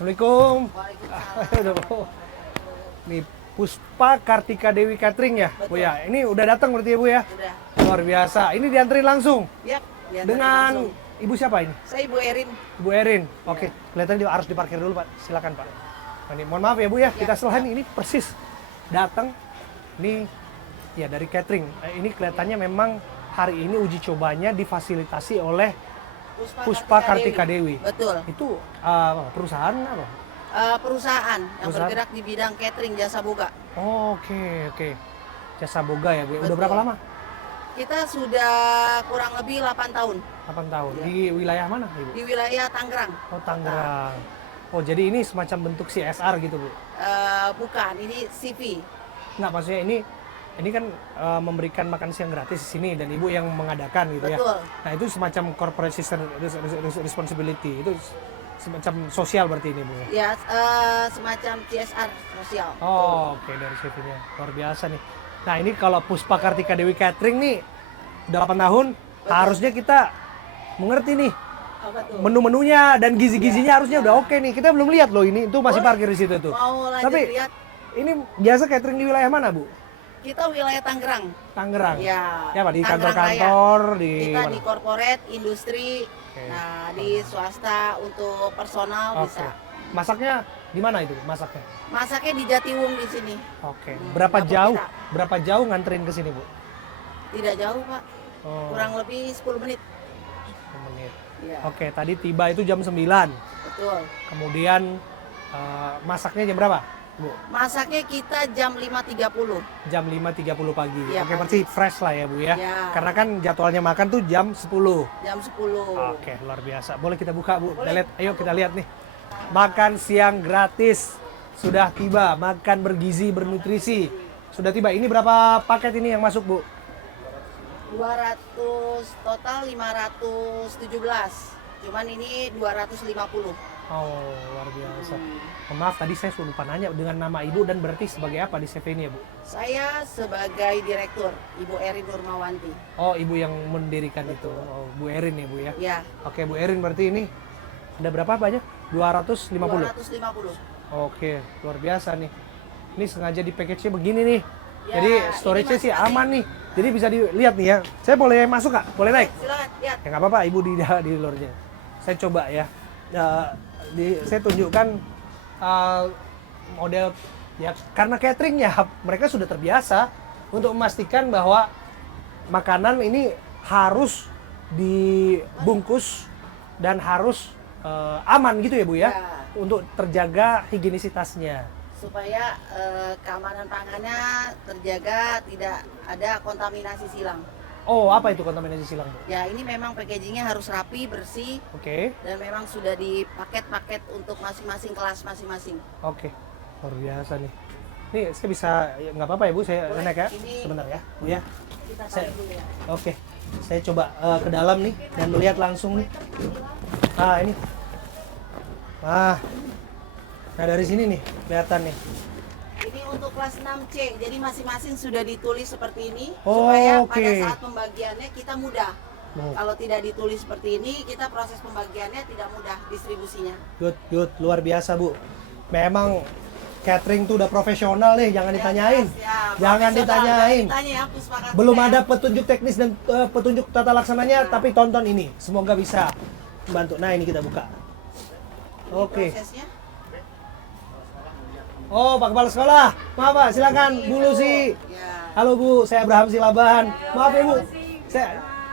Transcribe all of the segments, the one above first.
Assalamualaikum. Waalaikumsalam. Nih Puspa Kartika Dewi Catering ya, Bu Betul. ya. Ini udah datang berarti ya, Bu ya. Udah. Luar biasa. Ini dianterin langsung. Yap, diantarin Dengan langsung. Ibu siapa ini? Saya Ibu Erin. Ibu Erin. Oke, kelihatannya dia harus diparkir dulu, Pak. Silakan, Pak. Nah, ini, mohon maaf ya, Bu ya. Kita setelah ini persis datang. Ini ya dari catering. Ini kelihatannya memang hari ini uji cobanya difasilitasi oleh Puspa Kartika Dewi. Betul. Itu perusahaan apa? Perusahaan yang Perusahaan? bergerak di bidang catering jasa boga. Oke. Jasa boga ya, Bu. Udah Betul. berapa lama? Kita sudah kurang lebih 8 tahun 8 tahun. Ya. Di wilayah mana, Ibu? di wilayah Tangerang. Oh, Tangerang. Oh, jadi ini semacam bentuk CSR gitu, Bu? Bukan, ini CV. Nggak, maksudnya ini kan memberikan makan siang gratis di sini dan Ibu yang mengadakan gitu ya. Betul. Nah, itu semacam corporate responsibility. Itu semacam sosial berarti ini, Bu ya? Ya, semacam CSR sosial. Oh, oke, dari CV-nya. Luar biasa nih. Nah, ini kalau Puspa Kartika Dewi Catering nih udah 8 tahun, harusnya kita mengerti nih Apa tuh? menu-menunya dan gizi-gizinya harusnya udah oke nih. Kita belum lihat loh ini, itu masih Boleh. parkir di situ tuh. Mau lanjut Tapi lihat? ini biasa catering di wilayah mana, Bu? Kita wilayah Tangerang. Tangerang. Ya. Ya, Pak, di Tangerang kantor-kantor, Raya. di Kita mana? di corporate, industri, Oke. nah di swasta untuk personal Oke. bisa. Masaknya di mana itu, Bu, masaknya? Masaknya di Jatiwung di sini. Oke. Hmm, Berapa dapur jauh? kita. Berapa jauh nganterin ke sini, Bu? Tidak jauh, Pak. Oh, Kurang lebih 10 menit. 10 menit. Ya, Oke, tadi tiba itu jam 9. betul. Kemudian masaknya jam berapa, Bu? Masaknya kita jam 5.30. Jam 5.30 pagi. Iya, Oke, pagi. berarti fresh lah ya, Bu ya. Ya. Karena kan jadwalnya makan tuh jam 10. Jam 10. Oke, luar biasa. Boleh kita buka, Bu? Kita Boleh. lihat. Ayo kita lihat nih. Makan siang gratis sudah tiba. Makan bergizi, bernutrisi sudah tiba. Ini berapa paket ini yang masuk, Bu? 200 total 517. Cuman ini 250. Oh, luar biasa. Maaf, tadi saya lupa nanya dengan nama Ibu dan berarti sebagai apa di CV ini ya, Bu? Saya sebagai direktur, Ibu Erin Nurmawanti. Oh, Ibu yang mendirikan itu. Oh, Bu Erin ya, Bu ya. Ya, Oke, Bu Erin berarti ini ada berapa banyak? 250. 250. Oke, luar biasa nih. Ini sengaja di package-nya begini nih. Ya, Jadi ini storage-nya sih masih- aman nih. Jadi bisa dilihat nih ya. Saya boleh masuk nggak? Boleh naik? Silakan, lihat. Ya nggak apa-apa, Ibu di luarnya. Saya coba ya. Saya tunjukkan model ya, karena catering ya mereka sudah terbiasa untuk memastikan bahwa makanan ini harus dibungkus dan harus aman gitu ya, Bu ya, Ya. untuk terjaga higienisitasnya. Supaya keamanan pangannya terjaga, tidak ada kontaminasi silang. Oh, apa itu kontaminasi silang, Bu? Ya, ini memang packagingnya harus rapi, bersih, Oke, dan memang sudah dipaket-paket untuk masing-masing kelas masing-masing. oke, luar biasa nih. Nih saya bisa, ya, nggak apa-apa ya, Bu, saya Boleh, naik ya, ini- sebentar ya, Bu ya. Kita Saya- tarik dulu ya. Oke, saya coba ke dalam nih dan melihat langsung nih. Ah, ini. Nah dari sini nih kelihatan nih. Ini untuk kelas 6C, jadi masing-masing sudah ditulis seperti ini Oh, supaya oke. pada saat pembagiannya kita mudah. Oh, Kalau tidak ditulis seperti ini, kita proses pembagiannya tidak mudah distribusinya. good, luar biasa, Bu. Memang catering tuh udah profesional nih, jangan ditanyain. Ya, Jangan profesional. ditanyain. Ditanya ya, Puspa Kartika Belum ya. ada petunjuk teknis dan petunjuk tata laksananya, tapi tonton ini. Semoga bisa membantu. Nah, ini kita buka. Ini Oke. prosesnya. Oh, Pak Kepala Sekolah. Maaf, Pak, silakan Bu Lucy. Ya. Halo Bu, saya Abraham Silaban. Maaf ya Bu,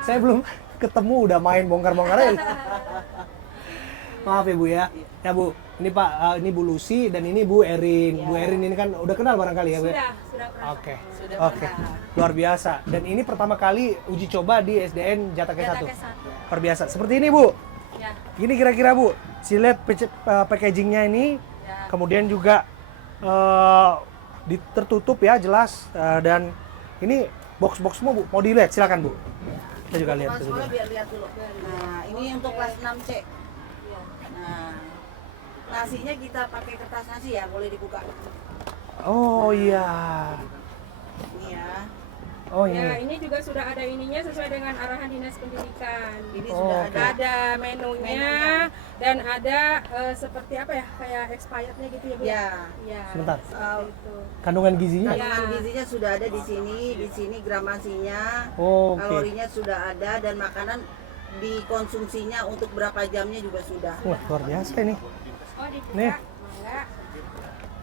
saya belum ketemu udah main bongkar-bongkar aja. Maaf ya Bu ya. Ya Bu, ini Pak, ini Bu Lucy dan ini Bu Erin. Bu Erin ini kan udah kenal barangkali ya Bu? Sudah pernah. Oke. Sudah Oke. pernah. Luar biasa. Dan ini pertama kali uji coba di SDN Jatake 1. Jatake 1. Luar biasa. Seperti ini Bu. Ya. Gini kira-kira Bu. Silet packagingnya ini, Ya. kemudian juga tertutup ya jelas, dan ini box-box semua Bu. Mau dilihat silakan Bu. Kita juga lihat. Teman sekolah biar lihat dulu. Nah, ini untuk kelas 6C. Ya. Nah, nasinya kita pakai kertas nasi ya, boleh dibuka. Oh iya. Ini ya. Oh Ya, ini. ini juga sudah ada ininya sesuai dengan arahan Dinas Pendidikan. Ini Oh, sudah oke. ada. Ada menunya dan ada seperti apa ya, kayak expirednya gitu ya Bu? Ya. Ya. Sebentar. seperti itu. Kandungan gizinya? Iya. Kandungan gizinya sudah ada di sini gramasinya, Oh, oke. kalorinya sudah ada dan makanan dikonsumsinya untuk berapa jamnya juga sudah. Wah, luar biasa ini. Oh, dibuka. Nih. Mangga.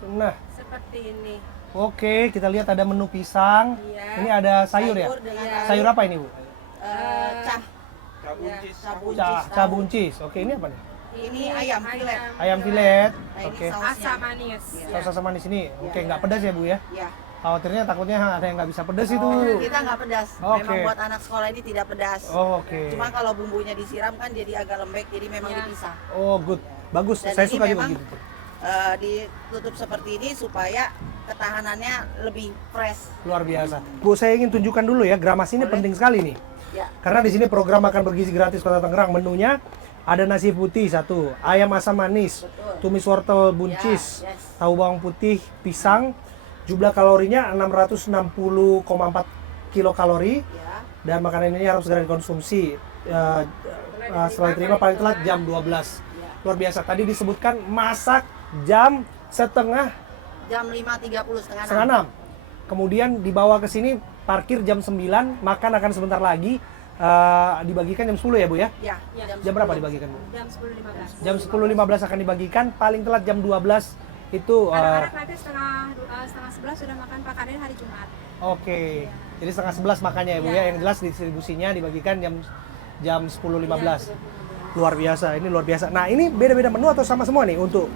Nah, Seperti ini. oke, kita lihat ada menu pisang. Iya. Ini ada sayur ya? dengan Iya. Sayur apa ini, Bu? cah, Ya. Ca buncis. Oke, ini apa nih? Ini ayam filet. Ayam filet. Nah, ini Oke. sausnya. Asam manis. Iya. Saus asam manis ini. Oke, Iya. nggak pedas ya, Bu ya? Ya. Khawatirnya takutnya ada yang nggak bisa pedas itu. Kita nggak pedas. Oke. Memang buat anak sekolah ini tidak pedas. Oh, oke. Cuma kalau bumbunya disiram kan jadi agak lembek, jadi memang Ya. dipisah. Oh, good. Bagus. Dan Saya ini suka juga memang, gitu. ditutup seperti ini supaya ketahanannya lebih fresh. Luar biasa. Bu, saya ingin tunjukkan dulu ya, gramasi ini Boleh. penting sekali nih. Ya. Karena di sini program makan bergizi gratis Kota Tangerang, menunya ada nasi putih satu, ayam asam manis, Betul. tumis wortel buncis, Ya, yes. tahu bawang putih, pisang. Jumlah kalorinya 660,4 kilokalori Ya. dan makanan ini harus segera dikonsumsi. Setelah diterima paling telat jam 12. Ya. Luar biasa. Tadi disebutkan masak jam setengah Jam 5.30 setengah setengah 6. Kemudian dibawa ke sini, parkir jam 9, makan akan sebentar lagi. Dibagikan jam 10 ya, Bu ya? Ya. Ya. Jam berapa 10. dibagikan, Bu? Jam 10.15. Jam 10.15 akan dibagikan, paling telat jam 12 itu Anak-anak nanti setengah 11 sudah makan pakanan hari Jumat. oke. Jadi setengah 11 makannya ya, Bu ya. Ya. Yang jelas distribusinya dibagikan jam 10.15. Ya, Luar biasa, ini luar biasa. Nah, ini beda-beda menu atau sama semua nih untuk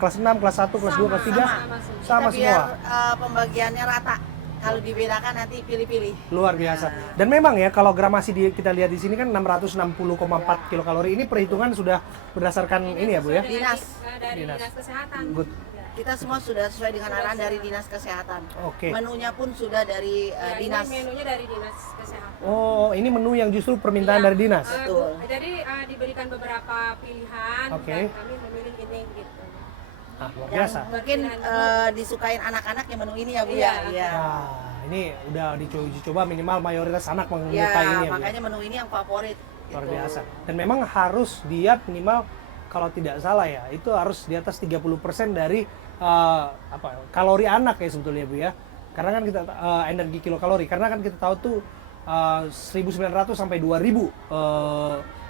kelas 6, kelas 1, kelas 2, kelas 3? sama semua. Sama Kita biar semua. pembagiannya rata. Kalau dibedakan nanti pilih-pilih. Luar biasa. Dan memang ya kalau gramasi kita lihat di sini kan 660,4 kilokalori. Ini perhitungan sudah berdasarkan ini ya, Bu ya. Dinas. Dari Dinas. Dinas Kesehatan. Good. Ya. Kita semua sudah sesuai dengan arahan dari Dinas Kesehatan. Oke. Menunya pun sudah dari Ya, dinas. Ini menunya dari Dinas Kesehatan. Oh, ini menu yang justru permintaan Iya. dari dinas. Betul. Jadi diberikan beberapa pilihan Oke. dan kami memilih ini gitu. Ah, luar Yang biasa. mungkin disukain anak-anak yang menu ini ya Bu Iya. ya. Iya. Nah, ini udah dicoba minimal mayoritas anak Ya, menyukai ini ya, Bu ya. makanya menu ini yang favorit. Luar gitu. biasa. Dan memang harus dia minimal kalau tidak salah ya, itu harus di atas 30% dari kalori anak ya sebetulnya, Bu ya. Karena kan kita energi kilokalori, karena kan kita tahu tuh 1.900 sampai 2.000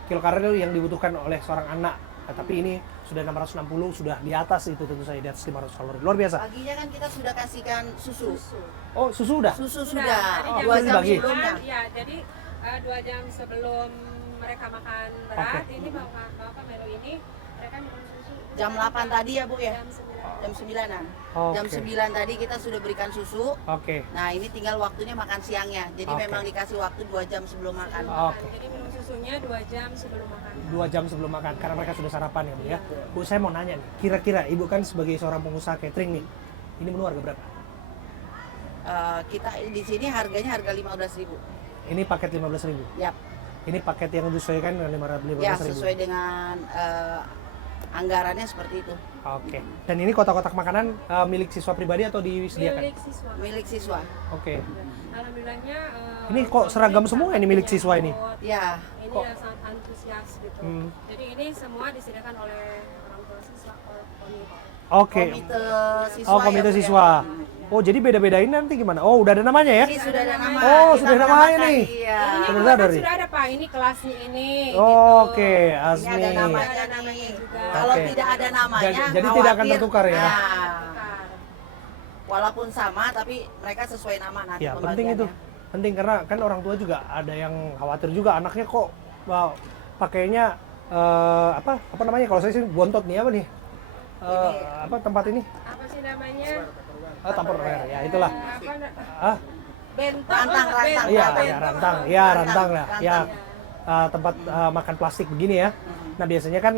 kilokalori yang dibutuhkan oleh seorang anak. Nah, tapi ini sudah 660, sudah di atas itu tentu saja, di atas 500 kalori. Luar biasa. Paginya kan kita sudah kasihkan susu. Oh, susu udah? Susu Sudah, sudah. tadi Oh, jam 2 jam dibagi. sebelumnya. Ya, jadi 2 jam sebelum mereka makan berat, Oke. ini menu ini mereka minum susu. Jam 8 tadi ya Bu ya. Jam 9. Jam 9-an. Oke. Jam 9 tadi kita sudah berikan susu. Oke. Nah, ini tinggal waktunya makan siangnya. Jadi Oke. memang dikasih waktu 2 jam sebelum makan. Oke. Jadi minum susunya 2 jam sebelum makan. 2 jam sebelum makan karena mereka sudah sarapan ya, Bu ya. Bu, saya mau nanya nih, kira-kira Ibu kan sebagai seorang pengusaha catering nih, ini menu harga berapa? Kita di sini harganya harga 15.000. Ini paket 15.000. Yap. Ini paket yang disesuaikan dengan 15.000. Ya, sesuai dengan anggarannya seperti itu. Oke. Dan ini kotak-kotak makanan milik siswa pribadi atau disediakan? Milik siswa. Milik siswa. Oke. Alhamdulillahnya Ini kok seragam semua ini milik siswa ini? Ya. Ini Kok? yang sangat antusias gitu. Hmm. Jadi ini semua disediakan oleh orang tua siswa komite. Oke. Komite siswa. Oh, ya, komite Bu, ya. siswa. Oh, jadi beda-bedain nanti gimana? Oh, udah ada namanya ya? Ini sudah ada nama. Oh, Kita sudah ada namanya menambahkan, nih. Iya. Ini Sudah juga ada kan nih? sudah ada Pak, ini kelasnya ini. Oke, Ini Azmi. ada namanya Ada nih. namanya juga. Kalau Oke. tidak ada namanya, Jadi tidak akan khawatir. tertukar ya? Nah, Bukan. walaupun sama tapi mereka sesuai nama nanti Ya, penting itu. pembagiannya. Penting karena kan orang tua juga ada yang khawatir juga anaknya kok pakainya apa namanya kalau saya sih bontot nih apa nih? Apa tempat ini? Apa sih namanya? Tupperware. Ya, itulah. Apa Ah, bentang. Rantang, rantang. iya, Rantang. ya rantang. Ya, rantang lah. Ya, Rantang. tempat makan plastik begini ya. Nah, biasanya kan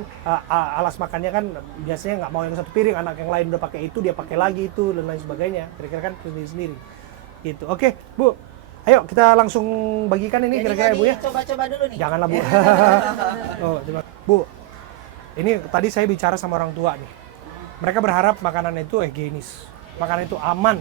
alas makannya kan biasanya nggak mau yang satu piring, anak yang lain udah pakai itu, dia pakai lagi itu dan lain sebagainya. Kira-kira kan sendiri-sendiri. Gitu. Oke, Bu. Ayo kita langsung bagikan ini Jadi kira-kira ya, Bu ya. coba-coba dulu nih. Janganlah, Bu. Oh, coba. Bu, ini tadi saya bicara sama orang tua nih. Mereka berharap makanan itu higienis, makanan itu aman,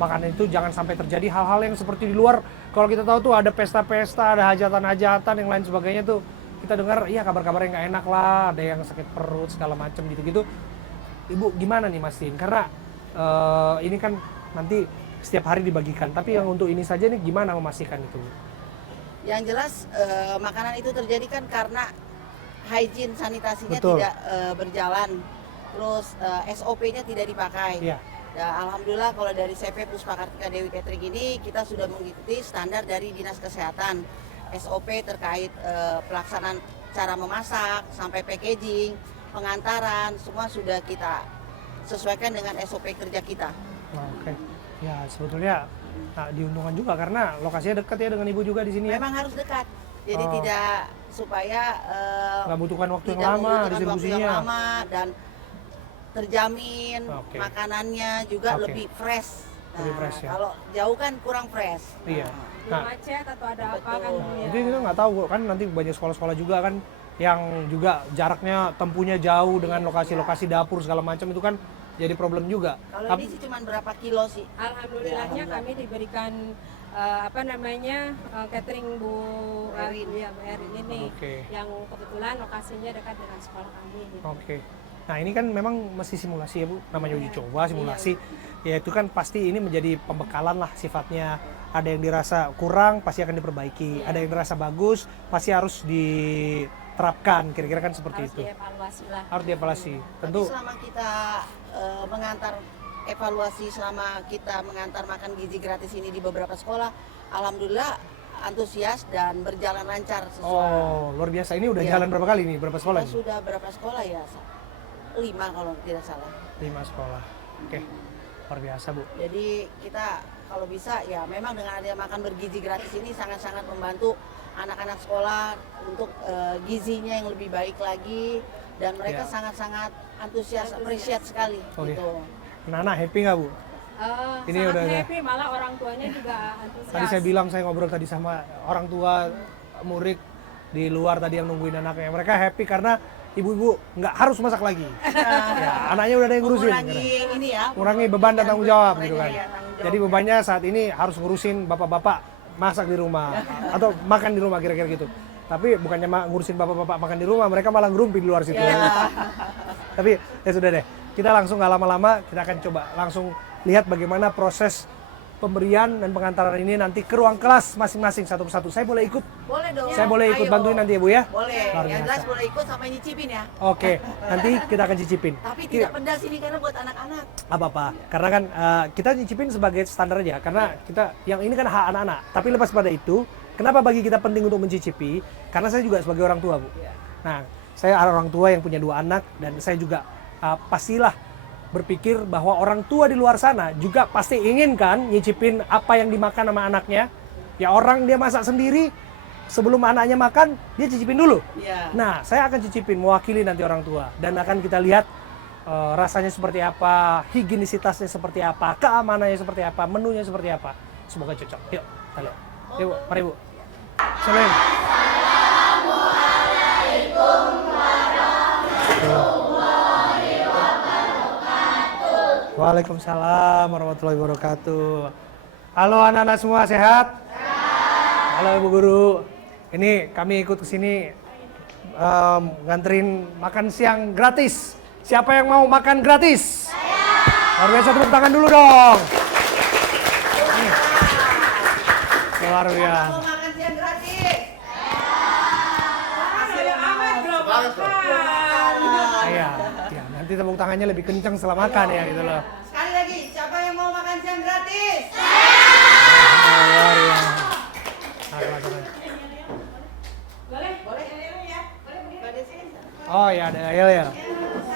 makanan itu jangan sampai terjadi hal-hal yang seperti di luar. Kalau kita tahu tuh ada pesta-pesta, ada hajatan-hajatan yang lain sebagainya tuh, kita dengar iya kabar-kabar yang nggak enak lah, ada yang sakit perut segala macam gitu-gitu. Ibu gimana nih mastiin? Karena ini kan nanti setiap hari dibagikan, tapi yang untuk ini saja nih gimana memastikan itu? Yang jelas makanan itu terjadi kan karena hygiene sanitasinya Betul. tidak berjalan, terus SOP-nya tidak dipakai. Iya. Ya, alhamdulillah kalau dari CV Puspa Kartika Dewi Catering ini kita sudah mengikuti standar dari Dinas Kesehatan. SOP terkait pelaksanaan cara memasak sampai packaging, pengantaran, semua sudah kita sesuaikan dengan SOP kerja kita. Oke. Ya sebetulnya diuntungkan juga karena lokasinya dekat ya dengan ibu juga di sini ya. Memang harus dekat, jadi tidak supaya Nggak butuhkan waktu yang tidak lama membutuhkan waktu distribusinya. yang lama dan terjamin Oke. makanannya juga Oke. lebih fresh. Lebih fresh ya. Kalau jauh kan kurang fresh. Iya. Belum Nah, macet atau ada apa kan Betul. Bu, ya. jadi kita nggak tahu kan nanti banyak sekolah-sekolah juga kan yang juga jaraknya tempuhnya jauh dengan lokasi-lokasi dapur segala macam itu kan jadi problem juga. Kalau Tapi ini sih cuma berapa kilo sih? Alhamdulillahnya kami diberikan catering Bu Erin. Bu Erin ini Oke. yang kebetulan lokasinya dekat dengan sekolah kami. Gitu. Oke. Nah ini kan memang mesti simulasi ya Bu, namanya uji coba simulasi. Ya itu kan pasti ini menjadi pembekalan lah sifatnya. Ada yang dirasa kurang pasti akan diperbaiki. Ada yang dirasa bagus pasti harus diterapkan. Kira-kira kan seperti Harus itu. dievaluasi lah. Harus dievaluasi. Tentu. Tapi selama kita mengantar evaluasi, selama kita mengantar makan gizi gratis ini di beberapa sekolah, alhamdulillah antusias dan berjalan lancar sesuai. Oh luar biasa. Ini udah Iya. jalan berapa kali nih? Berapa sekolah? Kita sudah berapa sekolah ya? 5 kalau tidak salah. 5 sekolah. Oke. Luar biasa Bu. Jadi kita kalau bisa ya memang dengan adanya makan bergizi gratis ini sangat-sangat membantu anak-anak sekolah untuk gizinya yang lebih baik lagi, dan mereka Ya. sangat-sangat antusias, appreciate sekali Oh, iya. gitu. Nana happy nggak Bu? Ini Sangat udah- happy, malah orang tuanya juga antusias. Tadi saya bilang, saya ngobrol tadi sama orang tua murid di luar tadi yang nungguin anaknya. Mereka happy karena ibu-ibu nggak harus masak lagi. Ya, anaknya udah ada yang ngurusin. Mengurangi ini ya. Mengurangi beban dan tanggung jawab gitu kan. Ya, tanggung jawab. Jadi bebannya saat ini harus ngurusin bapak-bapak masak di rumah atau makan di rumah kira-kira gitu. Tapi bukannya ngurusin bapak-bapak makan di rumah, mereka malah ngerumpi di luar situ. Ya. Tapi ya sudah deh, kita langsung nggak lama-lama, kita akan coba langsung lihat bagaimana proses pemberian dan pengantaran ini nanti ke ruang kelas masing-masing satu persatu. Saya boleh ikut? Boleh dong. Saya boleh ikut Ayo. bantuin nanti ya Bu ya? Boleh. Luar Yang biasa. jelas boleh ikut sampai nyicipin ya. Oke, nanti kita akan cicipin. Tapi tidak pedas ini karena buat anak-anak. Apa-apa, karena kan kita nyicipin sebagai standar aja, karena kita yang ini kan hak anak-anak. Tapi lepas pada itu, kenapa bagi kita penting untuk mencicipi? Karena saya juga sebagai orang tua Bu. Nah, saya orang tua yang punya 2 anak dan saya juga pastilah berpikir bahwa orang tua di luar sana juga pasti ingin kan nyicipin apa yang dimakan sama anaknya. Ya orang dia masak sendiri, sebelum anaknya makan dia cicipin dulu. Iya. Nah saya akan cicipin mewakili nanti orang tua dan akan kita lihat rasanya seperti apa, higienisitasnya seperti apa, keamanannya seperti apa, menunya seperti apa. Semoga cocok. Yuk kita lihat. Yuk Bu, mari Bu. Salam. Waalaikumsalam warahmatullahi wabarakatuh. Halo anak-anak semua, sehat? Halo Ibu Guru. Ini kami ikut ke sini nganterin makan siang gratis. Siapa yang mau makan gratis? Luar biasa, tepuk tangan dulu dong. Luar biasa. Mau makan siang gratis. Iya, ya, nanti tepuk tangannya lebih kencang setelah makan ya gitu loh. Sekali lagi, siapa yang mau makan siang gratis? Luar biasa. Boleh? Boleh ya. Boleh pada sini. Oh ya ada ya. 1,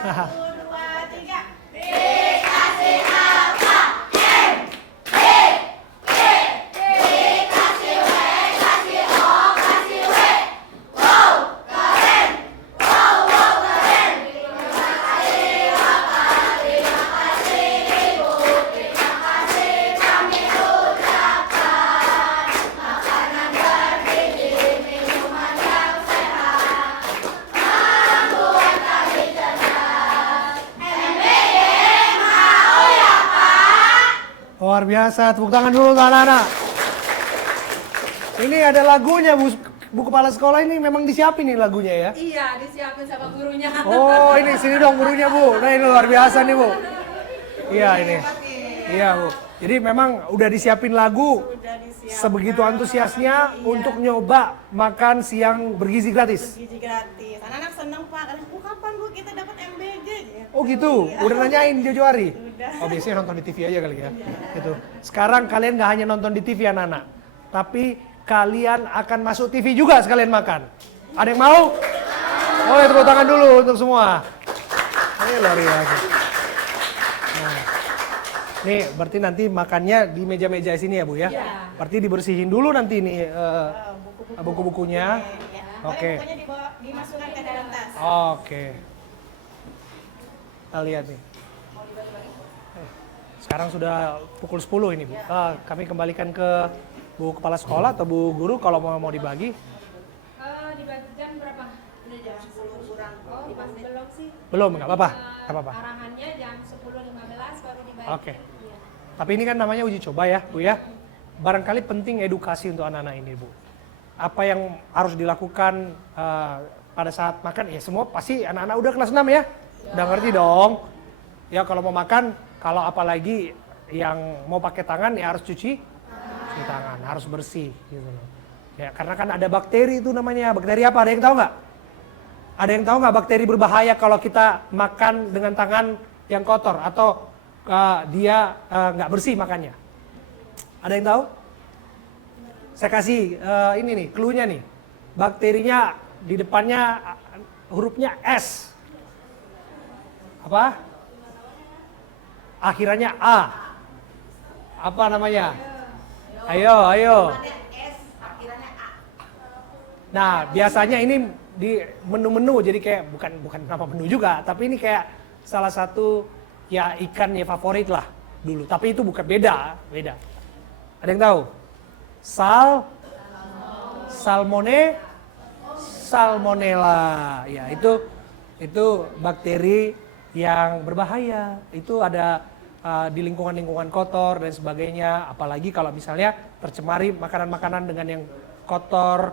2, 3. Luar biasa, tepuk tangan dulu untuk anak-anak. Ini ada lagunya, Bu Kepala Sekolah ini memang disiapin nih lagunya ya? Iya, disiapin sama gurunya. Oh, ini sini dong gurunya, Bu. Nah, ini luar biasa nih, Bu. Iya, ini. Iya, Bu. Jadi memang udah disiapin lagu sebegitu antusiasnya untuk nyoba makan siang bergizi gratis. Gizi gratis. Anak-anak seneng Pak, karena kapan Bu kita dapat MBG? Oh gitu, udah nanyain jauh-jauh hari? Oh biasanya nonton di TV aja kali ya. Gitu. Sekarang kalian nggak hanya nonton di TV anak-anak, tapi kalian akan masuk TV juga sekalian makan. Ada yang mau? Oh ya tepuk tangan dulu untuk semua. Ini luar biasa. Nah, nih berarti nanti makannya di meja-meja sini ya Bu ya? Iya. Berarti dibersihin dulu nanti nih buku-bukunya. Ya. Oke. Bukunya dimasukkan ke dalam tas. Oke. Kita lihat nih. Sekarang sudah pukul 10 ini Bu. Kami kembalikan ke Bu Kepala Sekolah atau Bu Guru kalau mau dibagi. Dibagi jam berapa? Ini jam 10 kurang. Oh, belum sih. Belum, nggak apa-apa. Nggak apa-apa. Arahannya jam 10.15 baru dibagi. Oke. Iya. Tapi ini kan namanya uji coba ya Bu ya. Barangkali penting edukasi untuk anak-anak ini Bu. Apa yang harus dilakukan pada saat makan? Ya semua pasti anak-anak udah kelas 6 ya. Udah ngerti dong. Ya kalau mau makan, kalau apalagi yang mau pakai tangan ya harus cuci tangan, harus bersih gitu loh. Ya karena kan ada bakteri itu namanya. Bakteri apa? Ada yang tahu nggak? Ada yang tahu nggak bakteri berbahaya kalau kita makan dengan tangan yang kotor atau dia nggak bersih makannya? Ada yang tahu? Saya kasih ini nih, clue-nya nih. Bakterinya di depannya hurufnya S. Apa? Akhirannya A. Apa namanya? Ayo. Nah, biasanya ini di menu-menu jadi kayak bukan nama menu juga, tapi ini kayak salah satu ya ikan ya favorit lah dulu. Tapi itu bukan beda. Ada yang tahu? Salmonella. Ya, itu bakteri yang berbahaya. Itu ada di lingkungan-lingkungan kotor dan sebagainya. Apalagi kalau misalnya tercemari makanan-makanan dengan yang kotor,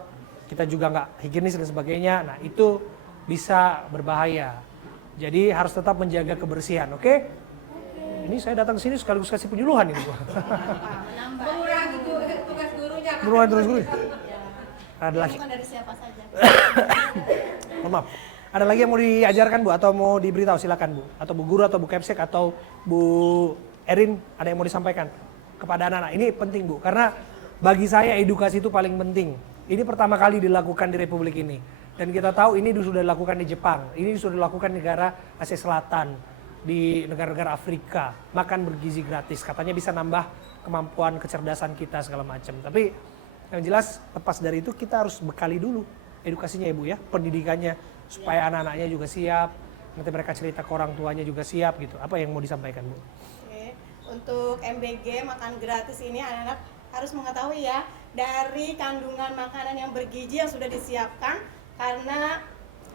kita juga nggak higienis dan sebagainya. Nah, itu bisa berbahaya. Jadi harus tetap menjaga kebersihan, oke? Ini saya datang ke sini sekaligus kasih penyuluhan ini, Bu. Mengurangi tugas gurunya. Berulang terus guru. Ada lagi. Bukan dari siapa saja. Mohon maaf. Ada lagi yang mau diajarkan Bu atau mau diberitahu silakan Bu. Atau Bu Guru atau Bu Kepsek atau Bu Erin ada yang mau disampaikan kepada anak-anak. Ini penting Bu karena bagi saya edukasi itu paling penting. Ini pertama kali dilakukan di Republik ini. Dan kita tahu ini sudah dilakukan di Jepang. Ini sudah dilakukan di negara Asia Selatan. Di negara-negara Afrika. Makan bergizi gratis. Katanya bisa nambah kemampuan kecerdasan kita segala macam. Tapi yang jelas lepas dari itu kita harus bekali dulu edukasinya ya Bu ya. Pendidikannya supaya anak-anaknya juga siap. Nanti mereka cerita ke orang tuanya juga siap gitu. Apa yang mau disampaikan Bu? Oke. Untuk MBG makan gratis ini anak-anak harus mengetahui ya dari kandungan makanan yang bergizi yang sudah disiapkan karena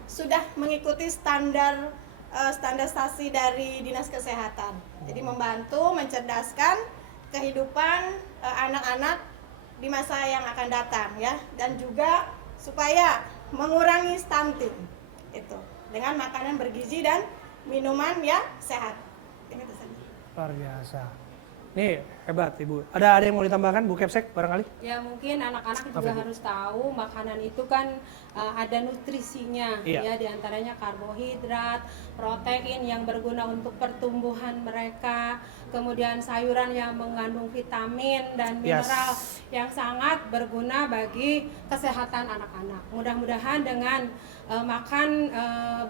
sudah mengikuti standarisasi dari Dinas Kesehatan. Jadi membantu mencerdaskan kehidupan anak-anak di masa yang akan datang ya dan juga supaya mengurangi stunting itu dengan makanan bergizi dan minuman yang sehat. Itu saja. Luar biasa. Nih hebat Ibu. Ada yang mau ditambahkan Bu Kepsek barangkali? Ya mungkin anak-anak juga harus tahu makanan itu kan ada nutrisinya ya diantaranya karbohidrat, protein yang berguna untuk pertumbuhan mereka, kemudian sayuran yang mengandung vitamin dan mineral yang sangat berguna bagi kesehatan anak-anak. Mudah-mudahan dengan makan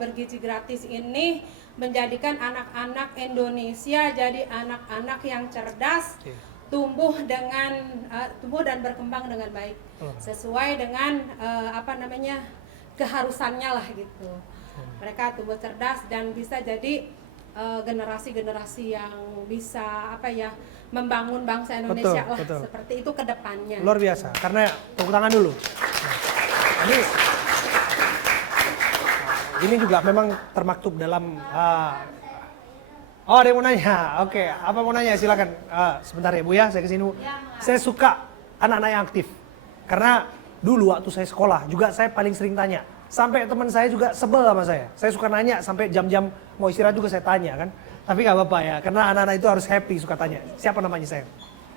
bergizi gratis ini menjadikan anak-anak Indonesia jadi anak-anak yang cerdas, tumbuh dan berkembang dengan baik sesuai dengan keharusannya lah gitu. Mereka tumbuh cerdas dan bisa jadi generasi-generasi yang bisa membangun bangsa Indonesia betul. Seperti itu ke depannya. Luar biasa. Karena tepuk tangan dulu. Nah, ini juga memang termaktub dalam Oh, ada yang mau nanya. Oke, apa mau nanya? Silakan. Sebentar ya Bu ya, saya kesini. Saya suka anak-anak yang aktif. Karena dulu waktu saya sekolah juga saya paling sering tanya. Sampai teman saya juga sebel sama saya. Saya suka nanya sampai jam-jam mau istirahat juga saya tanya kan. Tapi nggak apa-apa ya, karena anak-anak itu harus happy suka tanya. Siapa namanya saya?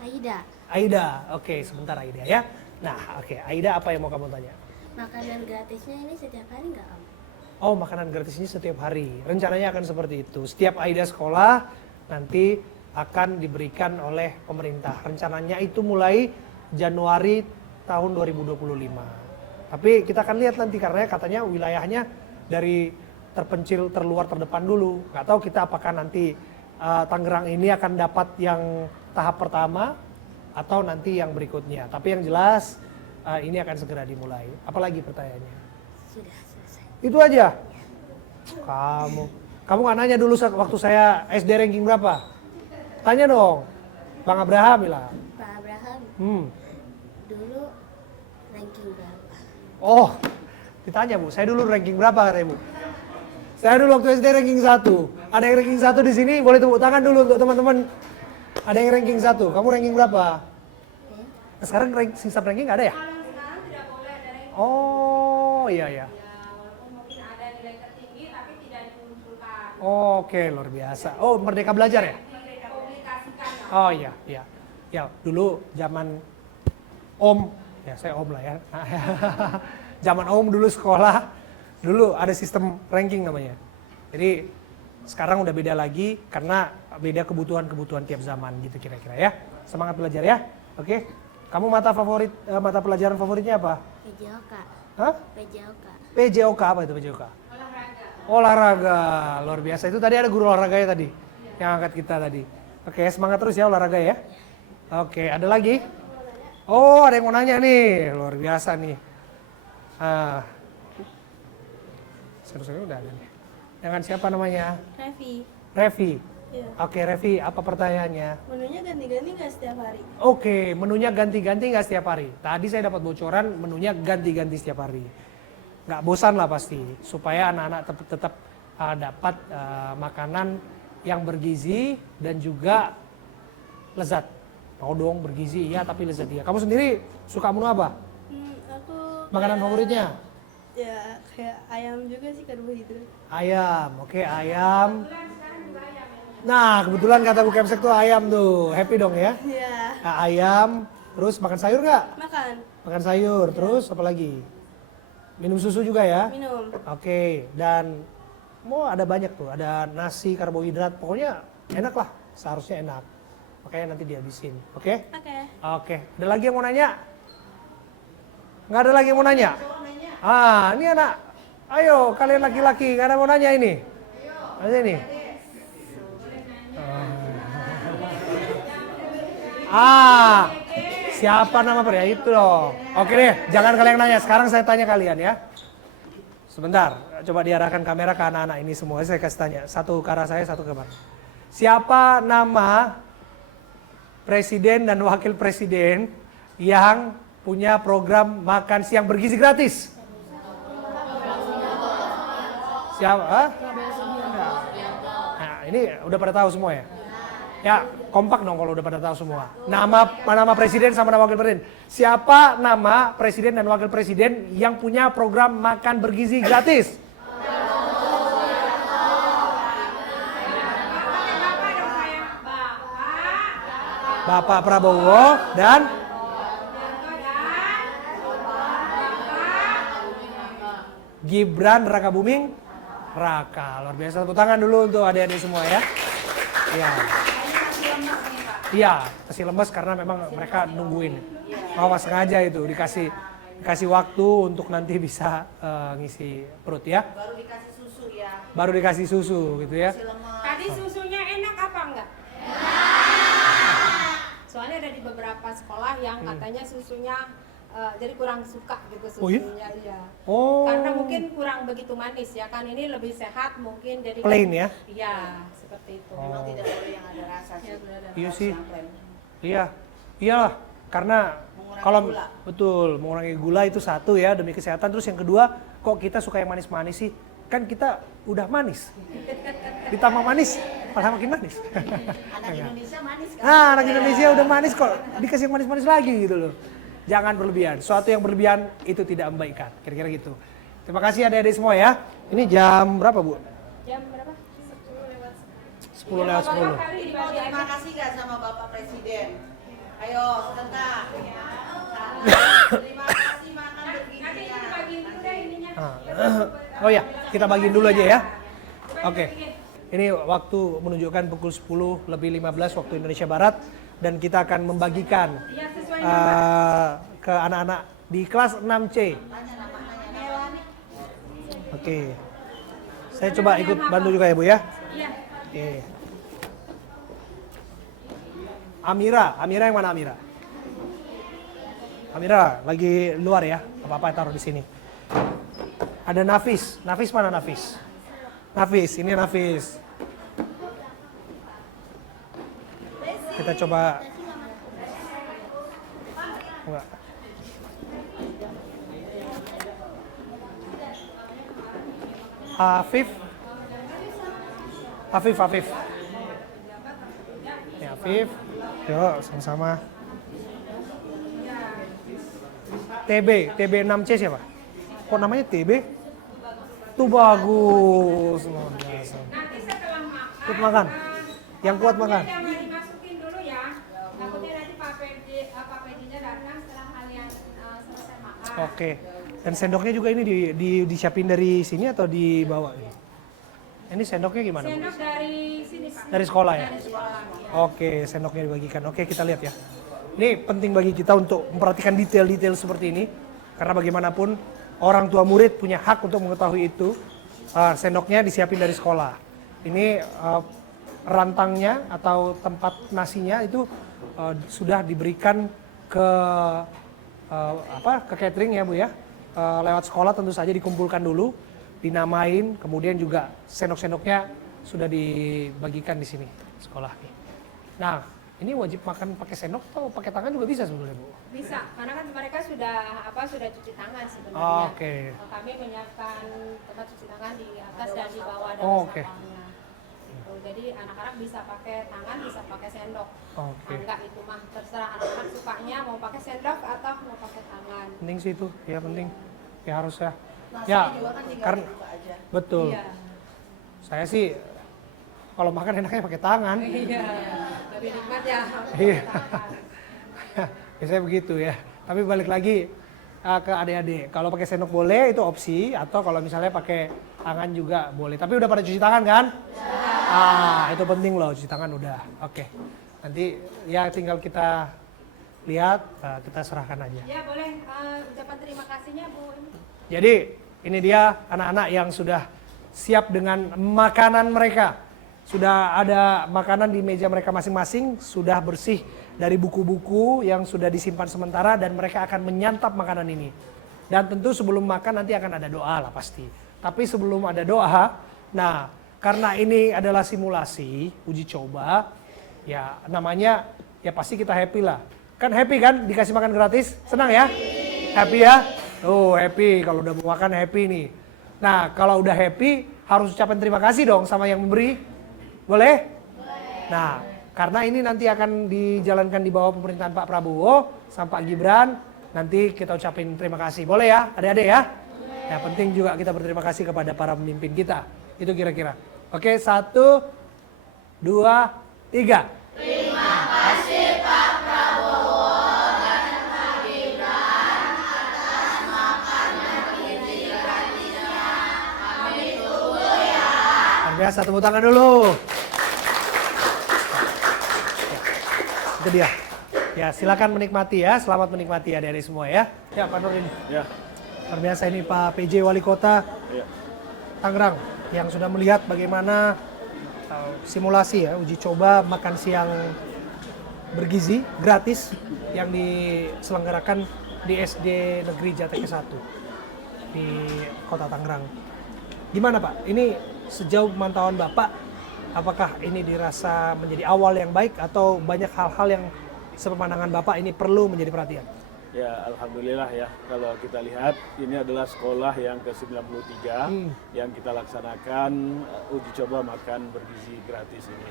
Aida. Aida. Oke, sebentar Aida ya. Nah, oke. Aida, apa yang mau kamu tanya? Makanan gratisnya ini setiap hari nggak, Om? Oh, makanan gratisnya setiap hari. Rencananya akan seperti itu. Setiap Aida sekolah nanti akan diberikan oleh pemerintah. Rencananya itu mulai Januari tahun 2025. Tapi kita akan lihat nanti karena katanya wilayahnya dari terpencil terluar terdepan dulu. Nggak tahu kita apakah nanti Tangerang ini akan dapat yang tahap pertama atau nanti yang berikutnya. Tapi yang jelas ini akan segera dimulai. Apalagi pertanyaannya? Sudah selesai. Itu aja. Kamu nggak nanya dulu waktu saya SD ranking berapa? Tanya dong. Bang Abraham bilang. Pak Abraham, dulu ranking berapa? Oh, ditanya Bu. Saya dulu ranking berapa katanya Bu? Saya dulu waktu SD ranking 1. Ada yang ranking 1 di sini? Boleh tepuk tangan dulu untuk teman-teman. Ada yang ranking 1. Kamu ranking berapa? Sekarang sistem ranking nggak ada ya? Kalau sekarang tidak boleh ada ranking. Oh, iya. Ya, walaupun mungkin ada nilai tertinggi tapi tidak dimunculkan. Oke, luar biasa. Oh, Merdeka Belajar ya? Publikasikan. Oh iya. Ya, dulu zaman Om, ya saya Om lah ya. Zaman Om dulu sekolah, dulu ada sistem ranking namanya. Jadi sekarang udah beda lagi karena beda kebutuhan-kebutuhan tiap zaman gitu kira-kira ya. Semangat belajar ya. Oke. Kamu mata pelajaran favoritnya apa? PJOK. Hah? PJOK. PJOK apa itu PJOK? Olahraga. Luar biasa. Itu tadi ada guru olahraganya tadi. Yang angkat kita tadi. Oke, semangat terus ya olahraga ya. Oke, ada lagi? Oh, ada yang mau nanya nih. Luar biasa nih. Seru-seru udah ada nih. Dengan siapa namanya? Revi. Iya. Oke, Revi, apa pertanyaannya? Menunya ganti-ganti nggak setiap hari? Oke, menunya ganti-ganti nggak setiap hari? Tadi saya dapat bocoran menunya ganti-ganti setiap hari. Nggak bosan lah pasti, supaya anak-anak tetap dapat makanan yang bergizi dan juga lezat. Mau dong bergizi, iya tapi lezat ya. Kamu sendiri suka menu apa? Aku Makanan favoritnya? ya kayak ayam juga sih, karbohidrat. Ayam, oke ayam. Nah kebetulan kata Bu Kemsek tuh ayam tuh, happy dong ya? Iya. Nah, ayam, terus makan sayur nggak? Makan, Makan sayur, terus apa lagi? Minum susu juga ya? minum. Oke, dan mau ada banyak tuh, ada nasi, karbohidrat, pokoknya enak lah, seharusnya enak. Makanya nanti dihabisin, oke? Oke. Oke, ada lagi yang mau nanya? Nggak ada lagi yang mau nanya? Ini anak, ayo kalian laki-laki, nggak ada yang mau nanya ini? Ayo ini. Siapa nama pria itu loh? Oke deh, jangan kalian nanya. Sekarang saya tanya kalian ya. Sebentar, coba diarahkan kamera ke anak-anak ini semua. Saya kasih tanya, satu ke arah saya, satu ke mana. Siapa nama presiden dan wakil presiden yang punya program makan siang bergizi gratis? Siapa? Nah, ini udah pada tahu semua ya? Ya, kompak dong kalau udah pada tahu semua. Nama presiden sama nama wakil presiden. Siapa nama presiden dan wakil presiden yang punya program makan bergizi gratis? Bapak Prabowo dan Gibran Rakabuming Raka. Luar biasa, tepuk tangan dulu untuk adik-adik semua ya. Iya. Iya, kasih lemes karena memang mereka nungguin. Mau sengaja itu dikasih waktu untuk nanti bisa ngisi perut ya. Baru dikasih susu ya. Baru dikasih susu gitu ya. Kasih lemak. Tadi susunya enak apa enggak? Soalnya ada di beberapa sekolah yang katanya susunya jadi kurang suka gitu Oh iya? susunya, iya. Oh. Karena mungkin kurang begitu manis ya kan, ini lebih sehat mungkin jadi Plain ya? Iya, seperti itu. Memang tidak boleh yang ada rasa sih. Iya sih. Yang plain. Iya. Iyalah, karena Mengurangi kalau gula. betul mengurangi gula itu satu ya demi kesehatan. Terus yang kedua, kok kita suka yang manis-manis sih? Kan kita udah manis. Ditambah manis malah makin manis. Anak Indonesia manis kan? Nah, anak Indonesia udah manis kok, dikasih yang manis-manis lagi gitu loh. Jangan berlebihan, suatu yang berlebihan itu tidak membaikkan, kira-kira gitu. Terima kasih adik-adik semua ya. Ini jam berapa Bu? Jam berapa? 10 lewat 10. Terima kasih gak sama Bapak Presiden? Ayo, sebentar. Terima kasih makan begini ya. Oh ya, kita bagiin dulu aja ya. Oke. Ini waktu menunjukkan pukul 10 lebih 15 waktu Indonesia Barat dan kita akan membagikan ke anak-anak di kelas 6C. Oke. Saya coba ikut bantu juga ya Bu ya. Iya. Oke. Amira yang mana Amira? Amira lagi luar ya, apa-apa taruh di sini. Ada Nafis mana Nafis? Ini Nafis. Kita coba. Enggak. Afif. Ya Afif. Yuk sama-sama. TB 6C siapa? Kok namanya TB? Tuh bagus. Luar biasa. Nanti setelah makan. Kuat makan. Yang kuat makan. Jangan dimasukin dulu ya. Takutnya nanti Pak PJ-nya datang setelah kalian selesai makan. Oke. Dan sendoknya juga ini disiapin dari sini atau dibawa? Ini sendoknya gimana? Bu? Sendok dari sini Pak. Dari sekolah ya? Dari sekolah. Oke, sendoknya dibagikan. Oke, kita lihat ya. Ini penting bagi kita untuk memperhatikan detail-detail seperti ini. Karena bagaimanapun orang tua murid punya hak untuk mengetahui itu. Sendoknya disiapin dari sekolah. Ini rantangnya atau tempat nasinya itu sudah diberikan ke ke catering ya Bu ya. Lewat sekolah tentu saja dikumpulkan dulu, dinamain, kemudian juga sendok-sendoknya sudah dibagikan di sini sekolah nih. Nah, ini wajib makan pakai sendok atau pakai tangan juga bisa sebenarnya Bu? Bisa, karena kan mereka sudah cuci tangan sebenarnya. Oh, oke. Kami menyiapkan tempat cuci tangan di atas dan di bawah ada Oh, oke. sampahnya. Gitu. Jadi anak-anak bisa pakai tangan, bisa pakai sendok. Oke. Enggak itu mah terserah anak-anak sukanya mau pakai sendok atau mau pakai tangan. Penting sih itu, ya penting. Ya harus ya. Nasi Ya, juga kan tinggal karena dibuka aja. betul. Iya. Saya sih kalau makan enaknya pakai tangan. Iya. Lebih nikmat ya. Iya. Biasanya begitu ya. Tapi balik lagi ke adik-adik. Kalau pakai sendok boleh itu opsi, atau kalau misalnya pakai tangan juga boleh. Tapi udah pada cuci tangan kan? Itu penting loh, cuci tangan udah. Oke. Nanti ya tinggal kita lihat, kita serahkan aja. Ya boleh ucapan terima kasihnya Bu. Jadi ini dia anak-anak yang sudah siap dengan makanan mereka. Sudah ada makanan di meja mereka masing-masing, sudah bersih dari buku-buku yang sudah disimpan sementara dan mereka akan menyantap makanan ini. Dan tentu sebelum makan nanti akan ada doa lah pasti. Tapi sebelum ada doa, nah karena ini adalah simulasi, uji coba, ya namanya ya pasti kita happy lah. Kan happy kan dikasih makan gratis? Senang ya? Happy ya? Tuh happy, kalau udah mau makan happy nih. Nah kalau udah happy harus ucapin terima kasih dong sama yang memberi. Boleh? Nah karena ini nanti akan dijalankan di bawah pemerintahan Pak Prabowo sama Pak Gibran. Nanti kita ucapin terima kasih. Boleh ya adik-adik ya? Ya penting juga kita berterima kasih kepada para pemimpin kita. Itu kira-kira. Oke 1, 2, 3. Biasa tepuk tangan dulu. Ya, itu dia. Ya silakan menikmati ya. Selamat menikmati adik-adik semua ya. Ya Pak Nur ini. Ya. Luar biasa ini Pak PJ Wali Kota Ya. Tangerang yang sudah melihat bagaimana simulasi ya uji coba makan siang bergizi gratis yang diselenggarakan di SD Negeri Jateke 1 di Kota Tangerang. Gimana Pak? Ini sejauh pemantauan Bapak, apakah ini dirasa menjadi awal yang baik atau banyak hal-hal yang sepemandangan Bapak ini perlu menjadi perhatian? Ya, alhamdulillah ya. Kalau kita lihat ini adalah sekolah yang ke-93 yang kita laksanakan uji coba makan bergizi gratis ini.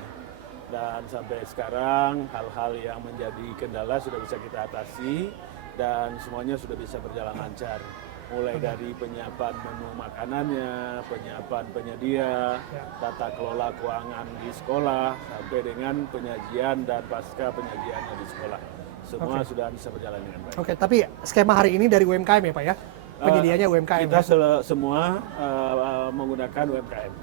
Dan sampai sekarang hal-hal yang menjadi kendala sudah bisa kita atasi dan semuanya sudah bisa berjalan lancar. Mulai dari penyiapan menu makanannya, penyiapan penyedia, tata kelola keuangan di sekolah, sampai dengan penyajian dan pasca penyajiannya di sekolah. Semua sudah bisa berjalan dengan baik. Oke, tapi skema hari ini dari UMKM ya Pak ya? Penyediaannya UMKM Kita ya? semua menggunakan UMKM.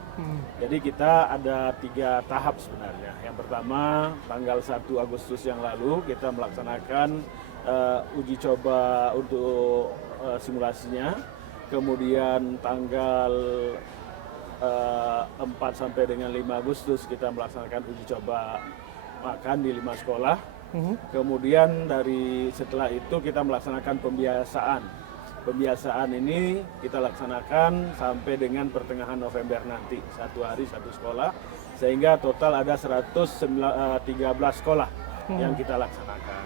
Jadi kita ada 3 tahap sebenarnya. Yang pertama, tanggal 1 Agustus yang lalu kita melaksanakan uji coba untuk simulasinya. Kemudian tanggal 4 sampai dengan 5 Agustus kita melaksanakan uji coba makan di 5 sekolah. Kemudian setelah itu kita melaksanakan pembiasaan. Pembiasaan ini kita laksanakan sampai dengan pertengahan November nanti, 1 hari 1 sekolah, sehingga total ada 113 sekolah yang kita laksanakan.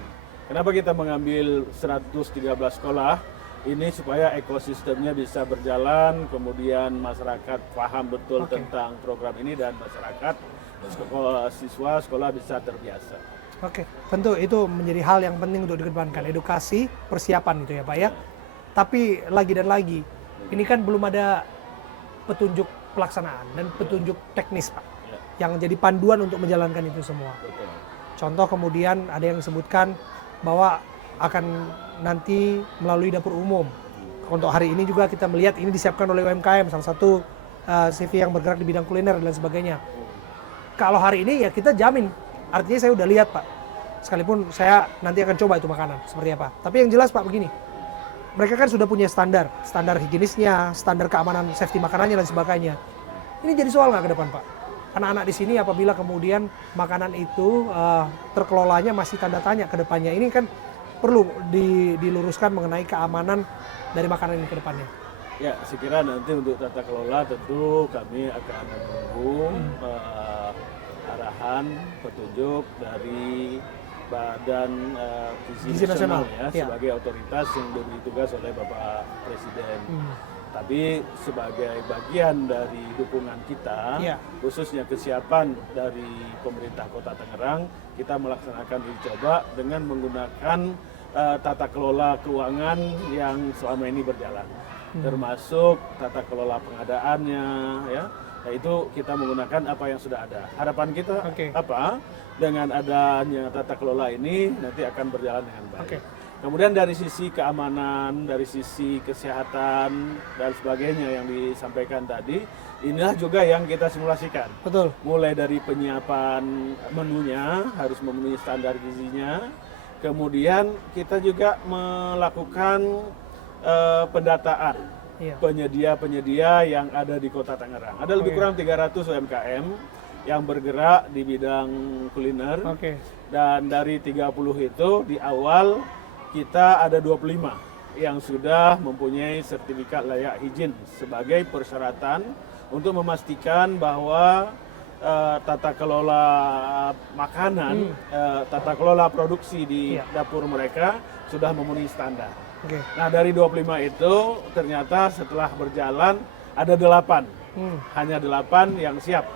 Kenapa kita mengambil 113 sekolah? Ini supaya ekosistemnya bisa berjalan, kemudian masyarakat paham betul tentang program ini dan masyarakat, siswa sekolah bisa terbiasa. Oke, tentu itu menjadi hal yang penting untuk dikedepankan, edukasi, persiapan gitu ya Pak ya. Tapi lagi dan lagi, ini kan belum ada petunjuk pelaksanaan dan petunjuk teknis Pak, yang jadi panduan untuk menjalankan itu semua. Contoh kemudian ada yang disebutkan bahwa akan nanti melalui dapur umum. Untuk hari ini juga kita melihat ini disiapkan oleh UMKM, salah satu CV yang bergerak di bidang kuliner dan sebagainya. Kalau hari ini ya kita jamin, artinya saya udah lihat Pak, sekalipun saya nanti akan coba itu makanan seperti apa. Tapi yang jelas Pak begini, mereka kan sudah punya standar higienisnya, standar keamanan safety makanannya dan sebagainya. Ini jadi soal nggak ke depan Pak? Anak-anak di sini apabila kemudian makanan itu terkelolanya masih tanda tanya ke depannya, ini kan perlu diluruskan mengenai keamanan dari makanan ini ke depannya. Ya, saya kira nanti untuk tata kelola tentu kami akan menunggu arahan, petunjuk dari Badan Gizi Nasional ya, sebagai otoritas yang diberi tugas oleh Bapak Presiden. Tapi sebagai bagian dari dukungan kita, khususnya kesiapan dari pemerintah Kota Tangerang, kita melaksanakan uji coba dengan menggunakan tata kelola keuangan yang selama ini berjalan, termasuk tata kelola pengadaannya, ya. Nah, itu kita menggunakan apa yang sudah ada. Harapan kita apa? Dengan adanya tata kelola ini nanti akan berjalan dengan baik. Kemudian dari sisi keamanan, dari sisi kesehatan dan sebagainya yang disampaikan tadi, inilah juga yang kita simulasikan. Betul. Mulai dari penyiapan menunya harus memenuhi standar gizinya. Kemudian kita juga melakukan pendataan penyedia-penyedia yang ada di Kota Tangerang. Ada lebih kurang 300 UMKM yang bergerak di bidang kuliner. Dan dari 30 itu di awal kita ada 25 yang sudah mempunyai sertifikat layak higien sebagai persyaratan untuk memastikan bahwa tata kelola makanan, tata kelola produksi di dapur mereka sudah memenuhi standar. Nah, dari 25 itu ternyata setelah berjalan ada 8. Hanya 8 yang siap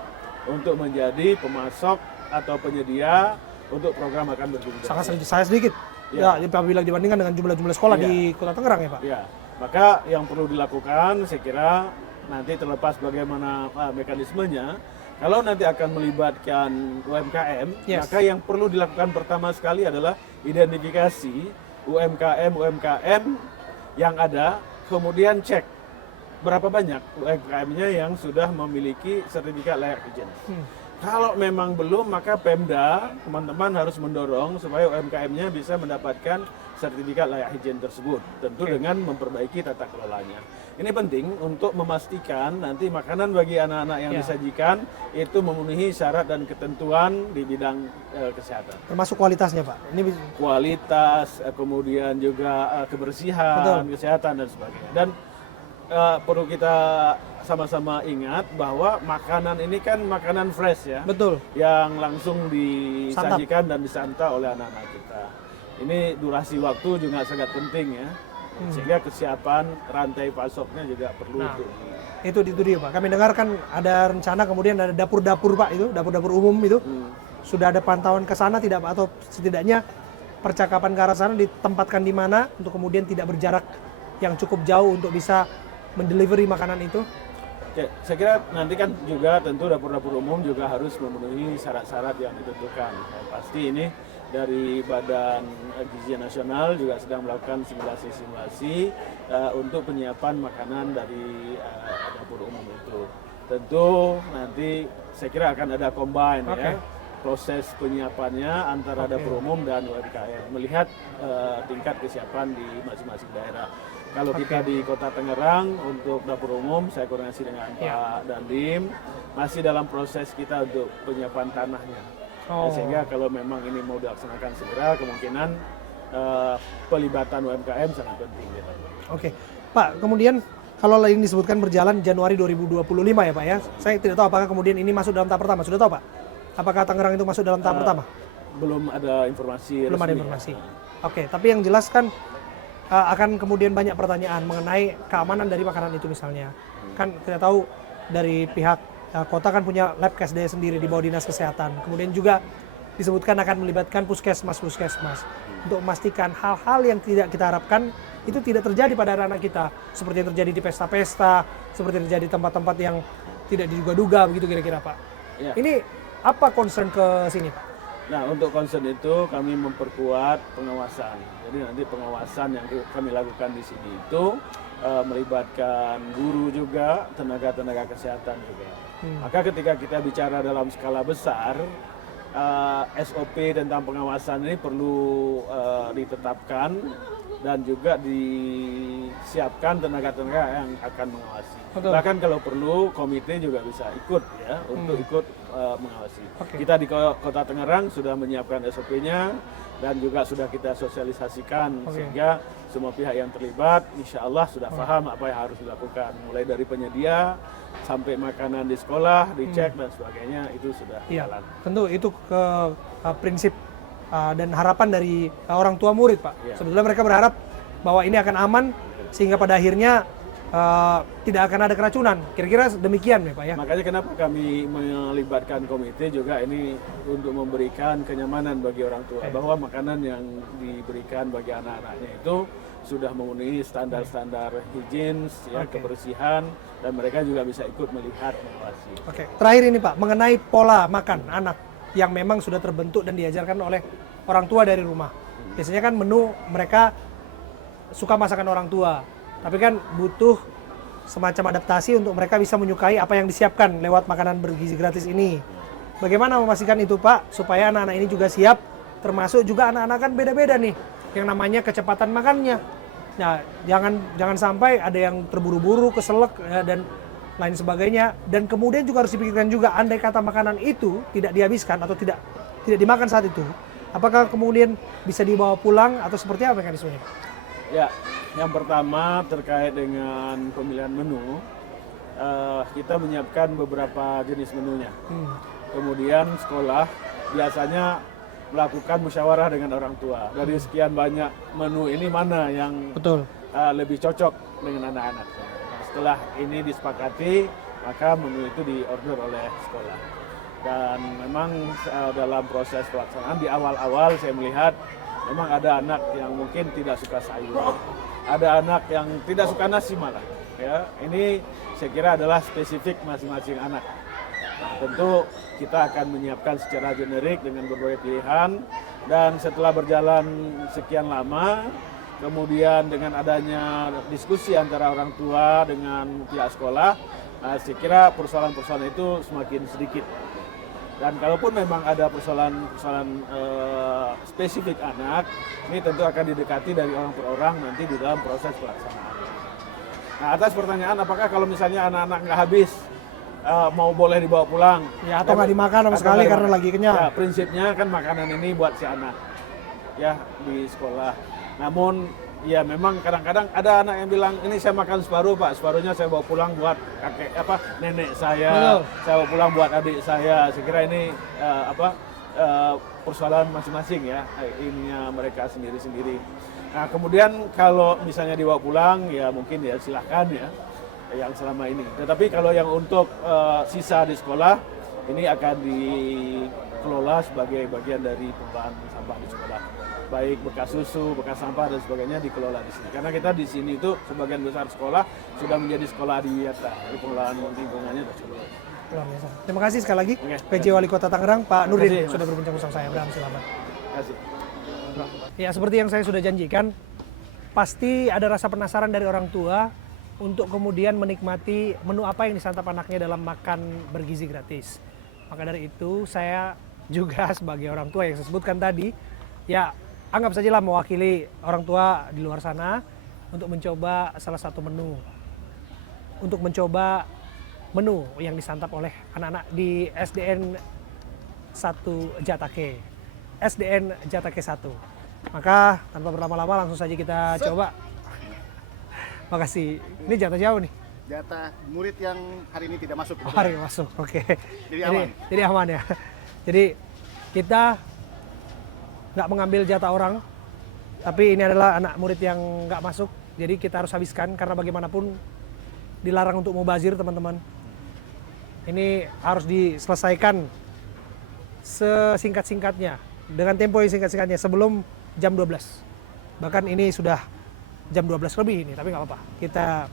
untuk menjadi pemasok atau penyedia untuk program makan bergizi. Sangat sedikit. Ya, apabila dibandingkan dengan jumlah sekolah di Kota Tangerang ya Pak. Ya, maka yang perlu dilakukan saya kira nanti terlepas bagaimana mekanismenya, kalau nanti akan melibatkan UMKM, maka yang perlu dilakukan pertama sekali adalah identifikasi UMKM yang ada, kemudian cek berapa banyak UMKM-nya yang sudah memiliki sertifikat layak higien. Kalau memang belum, maka Pemda, teman-teman harus mendorong supaya UMKM-nya bisa mendapatkan sertifikat layak higien tersebut, tentu dengan memperbaiki tata kelolanya. Ini penting untuk memastikan nanti makanan bagi anak-anak yang disajikan itu memenuhi syarat dan ketentuan di bidang kesehatan. Termasuk kualitasnya Pak? Ini kualitas, kemudian juga kebersihan, kesehatan dan sebagainya. Dan perlu kita sama-sama ingat bahwa makanan ini kan makanan fresh ya. Betul. Yang langsung disajikan dan disantap oleh anak-anak kita. ini durasi waktu juga sangat penting ya. Sehingga kesiapan rantai pasoknya juga perlu itu dia Pak. Kami dengar kan ada rencana kemudian ada dapur-dapur Pak, itu dapur-dapur umum itu. Sudah ada pantauan ke sana tidak Pak, atau setidaknya percakapan ke arah sana ditempatkan di mana untuk kemudian tidak berjarak yang cukup jauh untuk bisa mendelivery makanan itu? Oke, saya kira nanti kan juga tentu dapur-dapur umum juga harus memenuhi syarat-syarat yang ditentukan. Pasti ini dari Badan Gizi Nasional juga sedang melakukan simulasi-simulasi untuk penyiapan makanan dari dapur umum itu. Tentu nanti saya kira akan ada combine ya, proses penyiapannya antara dapur umum dan UMKM, melihat tingkat kesiapan di masing-masing daerah. Kalau kita di Kota Tangerang untuk dapur umum, saya koordinasi dengan Pak Dandim, masih dalam proses kita untuk penyiapan tanahnya. Sehingga kalau memang ini mau dilaksanakan segera, kemungkinan pelibatan UMKM sangat penting. Gitu. Oke, Pak. Kemudian kalau ini disebutkan berjalan Januari 2025 ya Pak ya. Saya tidak tahu apakah kemudian ini masuk dalam tahap pertama. Sudah tahu Pak? Apakah Tangerang itu masuk dalam tahap pertama? Belum ada informasi. Belum ada informasi. Oke, tapi yang jelas kan akan kemudian banyak pertanyaan mengenai keamanan dari makanan itu misalnya. Kan kita tahu dari pihak kota kan punya lab KSD sendiri di bawah Dinas Kesehatan. Kemudian juga disebutkan akan melibatkan puskesmas untuk memastikan hal-hal yang tidak kita harapkan itu tidak terjadi pada anak-anak kita. Seperti yang terjadi di pesta-pesta, seperti yang terjadi di tempat-tempat yang tidak diduga-duga begitu kira-kira Pak. Ya. Ini apa concern ke sini Pak? Nah, untuk concern itu kami memperkuat pengawasan. Jadi nanti pengawasan yang kami lakukan di sini itu melibatkan guru juga, tenaga-tenaga kesehatan juga. Maka ketika kita bicara dalam skala besar, SOP tentang pengawasan ini perlu ditetapkan dan juga disiapkan tenaga-tenaga yang akan mengawasi. Betul. Bahkan kalau perlu komite juga bisa ikut ya untuk ikut mengawasi. Kita di Kota Tangerang sudah menyiapkan SOP-nya dan juga sudah kita sosialisasikan sehingga semua pihak yang terlibat insya Allah sudah paham apa yang harus dilakukan, mulai dari penyedia sampai makanan di sekolah dicek dan sebagainya, itu sudah jalan. Tentu itu ke prinsip dan harapan dari orang tua murid Pak. Sebetulnya mereka berharap bahwa ini akan aman sehingga pada akhirnya tidak akan ada keracunan. Kira-kira demikian ya Pak ya. Makanya kenapa kami melibatkan komite juga ini untuk memberikan kenyamanan bagi orang tua bahwa makanan yang diberikan bagi anak-anaknya itu sudah memenuhi standar-standar higienis ya, kebersihan, dan mereka juga bisa ikut melihat, mengawasi. Terakhir ini Pak, mengenai pola makan anak yang memang sudah terbentuk dan diajarkan oleh orang tua dari rumah. Biasanya kan menu mereka suka masakan orang tua, tapi kan butuh semacam adaptasi untuk mereka bisa menyukai apa yang disiapkan lewat makanan bergizi gratis ini. Bagaimana memastikan itu Pak, supaya anak-anak ini juga siap, termasuk juga anak-anak kan beda-beda nih, yang namanya kecepatan makannya. Nah, jangan sampai ada yang terburu-buru, keselak dan lain sebagainya. Dan kemudian juga harus dipikirkan juga, andai kata makanan itu tidak dihabiskan atau tidak dimakan saat itu, apakah kemudian bisa dibawa pulang atau seperti apa mekanismenya? Ya, yang pertama terkait dengan pemilihan menu, kita menyiapkan beberapa jenis menunya. Kemudian sekolah biasanya melakukan musyawarah dengan orang tua. Dari sekian banyak menu ini mana yang lebih cocok dengan anak-anak. Nah, setelah ini disepakati, maka menu itu diorder oleh sekolah. Dan memang dalam proses pelaksanaan di awal-awal saya melihat memang ada anak yang mungkin tidak suka sayur, ada anak yang tidak suka nasi malah. Ya, ini saya kira adalah spesifik masing-masing anak. Nah, tentu kita akan menyiapkan secara generik dengan berbagai pilihan, dan setelah berjalan sekian lama, kemudian dengan adanya diskusi antara orang tua dengan pihak sekolah, saya kira persoalan-persoalan itu semakin sedikit. Dan kalaupun memang ada persoalan spesifik anak, ini tentu akan didekati dari orang per orang nanti di dalam proses pelaksanaan. Nah, atas pertanyaan apakah kalau misalnya anak-anak nggak habis, mau boleh dibawa pulang? Ya, atau nggak dimakan sama sekali karena lagi kenyang? Ya, prinsipnya kan makanan ini buat si anak, ya di sekolah. Namun ya memang kadang-kadang ada anak yang bilang, ini saya makan separuh Pak, separuhnya saya bawa pulang buat nenek saya, saya bawa pulang buat adik saya. Saya kira ini persoalan masing-masing ya, ininya mereka sendiri-sendiri. Nah kemudian kalau misalnya dibawa pulang ya mungkin ya silahkan ya yang selama ini. Tetapi kalau yang untuk sisa di sekolah ini akan dikelola sebagai bagian dari pembuangan sampah di sekolah. Baik bekas susu, bekas sampah dan sebagainya dikelola di sini. Karena kita di sini itu sebagian besar sekolah sudah menjadi sekolah adiwiyata, jadi pengelolaan lingkungannya tersebut. Luar biasa. Terima kasih sekali lagi Oke. PJ Wali Kota Tangerang Pak Nurdin Mas. sudah berbincang bersama saya. Abraham Silahkan. Terima kasih. Ya seperti yang saya sudah janjikan, pasti ada rasa penasaran dari orang tua untuk kemudian menikmati menu apa yang disantap anaknya dalam makan bergizi gratis. Maka dari itu saya juga sebagai orang tua yang saya sebutkan tadi, ya anggap sajalah mewakili orang tua di luar sana untuk mencoba salah satu menu. Untuk mencoba menu yang disantap oleh anak-anak di SDN 1 Jatake. SDN Jatake 1. Maka tanpa berlama-lama langsung saja kita coba. Makasih. Ini jatah jauh nih. Jatah murid yang hari ini tidak masuk. Oh, hari masuk. Oke. Jadi aman. Jadi aman ya. Jadi kita nggak mengambil jatah orang, tapi ini adalah anak murid yang nggak masuk. Jadi kita harus habiskan karena bagaimanapun dilarang untuk mubazir teman-teman. Ini harus diselesaikan sesingkat-singkatnya dengan tempo yang singkat-singkatnya sebelum jam 12. Bahkan ini sudah jam 12 lebih ini, tapi nggak apa-apa. Kita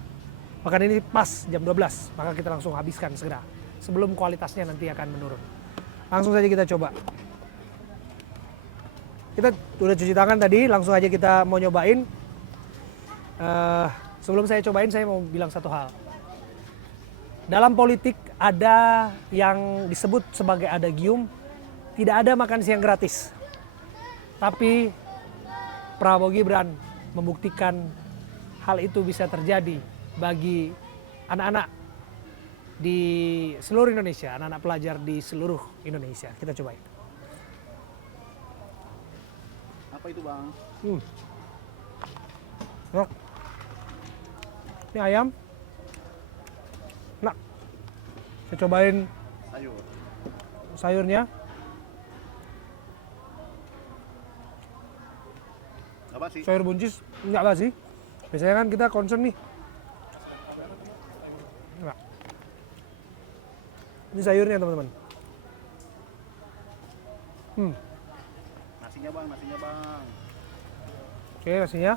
bahkan ini pas jam 12, maka kita langsung habiskan segera sebelum kualitasnya nanti akan menurun. Langsung saja kita coba. Kita udah cuci tangan tadi, langsung aja kita mau nyobain. Sebelum saya cobain, saya mau bilang satu hal. Dalam politik ada yang disebut sebagai adagium, tidak ada makan siang gratis. Tapi Prabowo Gibran membuktikan hal itu bisa terjadi bagi anak-anak di seluruh Indonesia, anak-anak pelajar di seluruh Indonesia. Kita cobain. Apa itu Bang? Enak. Ini ayam. Enak. Saya cobain Sayur. sayurnya. Apa sih? Sayur buncis enggak lah sih. Biasanya kan kita concern nih. Enggak. Ini sayurnya teman-teman. Nasinya Bang, nasinya Bang. Oke nasinya.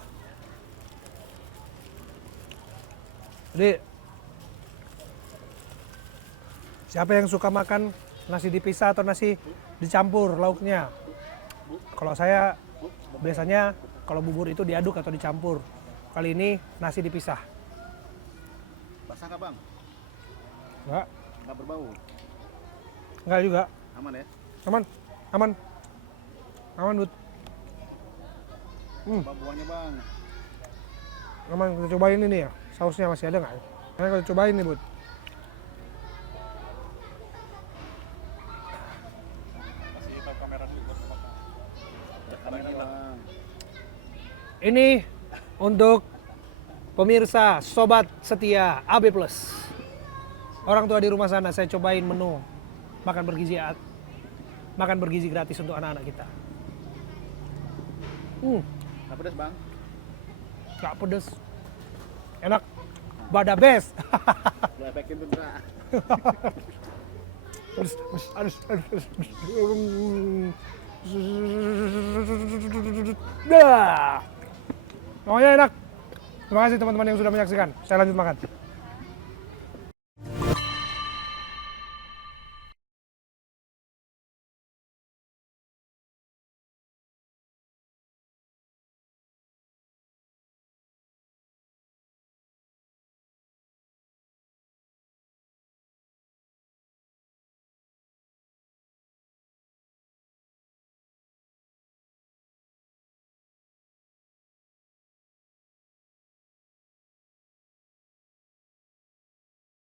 Jadi siapa yang suka makan nasi dipisah atau nasi dicampur lauknya? Kalau saya biasanya kalau bubur itu diaduk atau dicampur. Kali ini nasi dipisah. Basah nggak Bang? Enggak, Nggak berbau? enggak juga. Aman ya? Aman, aman. Aman, Bud. Coba buahnya Bang. Aman, kita cobain ini ya. Sausnya masih ada nggak? Nah, kita cobain nih, Bud. Bang. Ini untuk pemirsa, sobat setia AB+. Orang tua di rumah sana, saya cobain menu makan bergizi gratis untuk anak-anak kita. Nggak pedas Bang? Gak pedes, enak, bada best. Lo efekin tuh Bang. Dah. Pokoknya enak. Terima kasih teman-teman yang sudah menyaksikan. Saya lanjut makan.